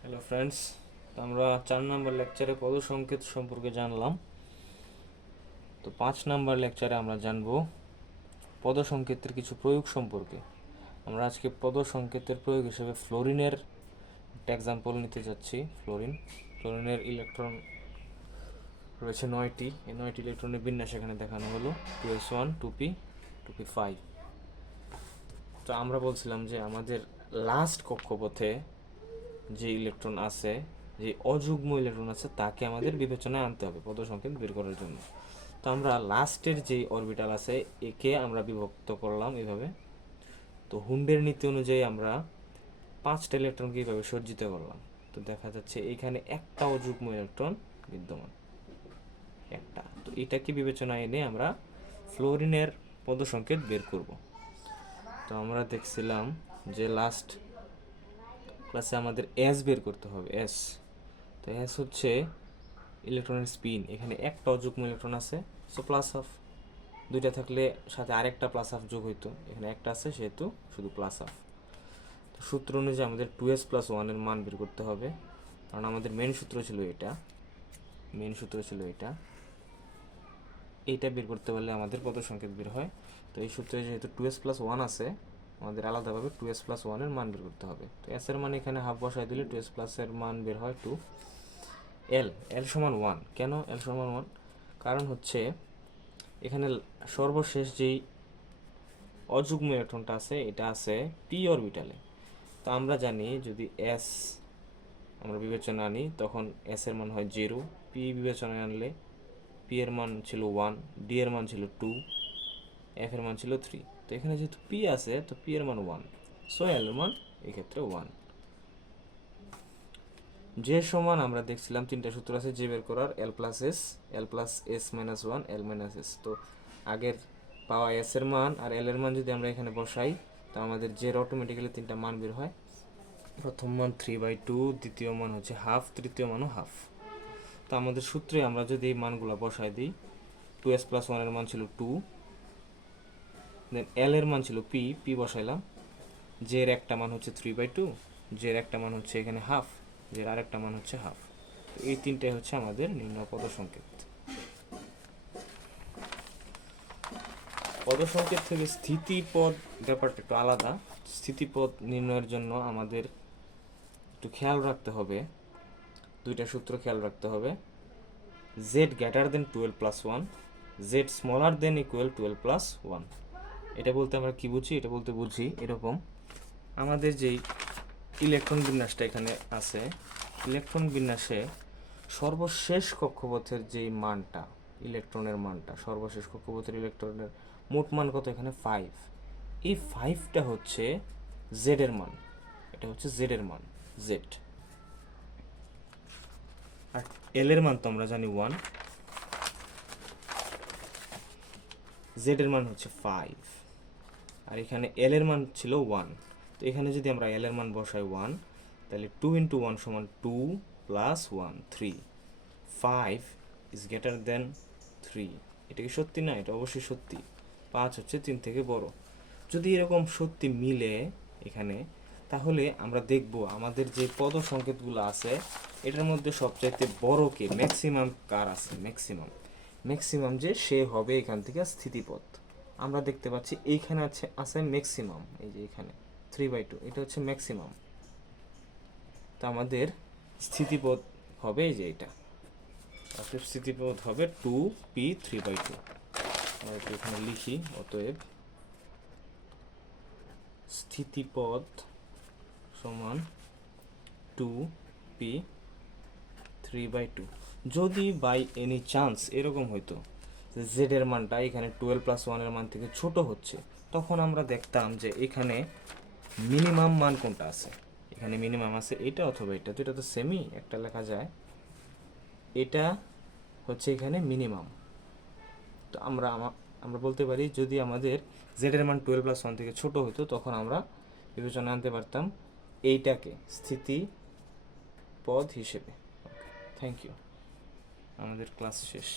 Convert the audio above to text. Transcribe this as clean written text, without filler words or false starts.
Hello friends, তো আমরা 4 নম্বর লেকচারে পদ সংকেত সম্পর্কে জানলাম। তো 5 নম্বর লেকচারে আমরা জানব পদ সংকেতের কিছু প্রয়োগ সম্পর্কে। আমরা আজকে পদ সংকেতের প্রয়োগ হিসেবে ফ্লোরিনের একটা এক্সাম্পল নিতে যাচ্ছি। ফ্লোরিনের ইলেকট্রন রয়েছে 9টি। এই 9টি ইলেকট্রনের বিন্যাস এখানে দেখানো হলো 2s1 2p 2p5। তো আমরা বলছিলাম যে আমাদের লাস্ট কক্ষপথে যে ইলেকট্রন আছে, যে অযুগ্ম ইলেকট্রন আছে, তাকে আমাদের বিবেচনায় আনতে হবে পদ সংকেত বের করার জন্য। তো আমরা লাস্টের যে অরবিটাল আছে একে আমরা বিভক্ত করলাম এভাবে। তো হুন্ডের নীতি অনুযায়ী আমরা 5টা ইলেকট্রনকে এইভাবে সজ্জিত করলাম। তো দেখা যাচ্ছে এখানে একটা অযুগ্ম ইলেকট্রন বিদ্যমান, একটা। তো এটাকে বিবেচনায় এনে আমরা ফ্লোরিনের পদ সংকেত বের করব। তো আমরা দেখছিলাম যে লাস্ট ক্লাসে আমাদের এস বের করতে হবে, এস। তো এস হচ্ছে ইলেকট্রনের স্পিন। এখানে একটা অযুগ্ম ইলেকট্রন আছে, সো প্লাস হাফ। দুইটা থাকলে সাথে আরেকটা প্লাস হাফ যোগ হইতো, এখানে একটা আছে সেহেতু শুধু প্লাস হাফ। তো সূত্র অনুযায়ী আমাদের 2s+1 এর মান বের করতে হবে, কারণ আমাদের মেন সূত্র ছিল এটা। এইটা বের করতে পারলে আমাদের পদ সংকেত বের হয়। তো এই সূত্রে যেহেতু 2s+1 আছে, আমাদের আলাদাভাবে 2s+1 এর মান বের করতে হবে। তো এস এর মান এখানে হাফ বসাই দিলে 2s+ এর মান বের হয় 2। এল সমান 1। কেন এল সমান 1? কারণ হচ্ছে এখানে সর্বশেষ যেই অযুগ্ম ইলেকট্রনটা আছে এটা আছে পি অরবিটালে। তো আমরা জানি যদি এস আমরা বিবেচনা আনি তখন এস এর মান হয় 0, পি বিবেচনায় আনলে পি এর মান ছিল 1, ডি এর মান ছিল 2, এফ এর মান ছিল 3। তো এখানে যেহেতু পি আছে তো পি এর মান 1, সো এল এর মান এক্ষেত্রে 1। যে সমান আমরা দেখছিলাম 3টা সূত্র আছে যে বের করার, L+S, L+S-1, L-S। তো আগের পাওয়া এস এর মান আর এল এর মান যদি আমরা এখানে বসাই তো আমাদের জের অটোমেটিক্যালি 3টা মান বের হয়। প্রথম মান 3/2, দ্বিতীয় মান হচ্ছে হাফ, তৃতীয় মানও হাফ। তো আমাদের সূত্রে আমরা যদি এই মানগুলো বসাই দিই, 2s+1 এর মান ছিল 2, দেন এল এর মান ছিল পি বসাইলাম, জের একটা মান হচ্ছে 3/2, জের একটা মান হচ্ছে এখানে হাফ, জের আরেকটা মান হচ্ছে হাফ। তো এই তিনটাই হচ্ছে আমাদের নির্ণয় পদ সংকেত। পদ সংকেত থেকে স্থিতিপদ ব্যাপারটা একটু আলাদা। স্থিতিপদ নির্ণয়ের জন্য আমাদের একটু খেয়াল রাখতে হবে, দুইটা সূত্র খেয়াল রাখতে হবে। Z greater than 12+1, Z smaller than equal 12+1। এটা বলতে আমরা কি বুঝি? এটা বলতে বুঝি এরকম, আমাদের যেই ইলেকট্রন বিন্যাসটা এখানে আছে, ইলেকট্রন বিন্যাসে সর্বশেষ কক্ষপথের যেই মানটা, ইলেকট্রনের মানটা, সর্বশেষ কক্ষপথের ইলেকট্রনের মোট মান কত? এখানে 5। এই 5টা হচ্ছে জেড এর মান, এটা হচ্ছে জেড এর মান, জেড। আর এল এর মান তো আমরা জানি 1, জেড এর মান হচ্ছে 5, আর এখানে এল এর মান ছিল 1। তো এখানে যদি আমরা এল এর মান বসাই 1, তাহলে 2 × 1 সমান 2 + 1 3, 5 ইজ গ্রেটার দেন 3। এটা কি সত্যি? না, এটা অবশ্যই সত্যি। 5 হচ্ছে 3 থেকে বড়। যদি এরকম সত্যি মিলে এখানে, তাহলে আমরা দেখব আমাদের যে পদ সংকেতগুলো আছে এটার মধ্যে সবচাইতে বড় কে, ম্যাক্সিমাম কার আছে, ম্যাক্সিমাম যে সে হবে এখান থেকে স্থিতিপদ। আমরা দেখতে পাচ্ছি এইখানে আছে ম্যাক্সিমাম, এই যে এখানে 3/2, এটা হচ্ছে ম্যাক্সিমাম। তো আমাদের স্থিতিপদ হবে এই যে এটা, স্থিতিপদ হবে 2p 3/2। আমরা একটু এখানে লিখি, অতএব স্থিতিপদ সমান 2p 3/2। যদি বাই এনি চান্স এরকম হইতো জেড এর মানটা এখানে 12+1 এর মান থেকে ছোট হচ্ছে, তখন আমরা দেখতাম যে এখানে মিনিমাম মান কোনটা আছে। এখানে মিনিমাম আছে এটা অথবা এটা, তো এটা তো সেমই, একটা লেখা যায়। এটা হচ্ছে এখানে মিনিমাম। তো আমরা বলতে পারি যদি আমাদের জেড এর মান 12+1 থেকে ছোট হতো তখন আমরা বিবেচনা আনতে পারতাম এইটাকে স্থিতি পদ হিসেবে। থ্যাংক ইউ, আমাদের ক্লাস শেষ।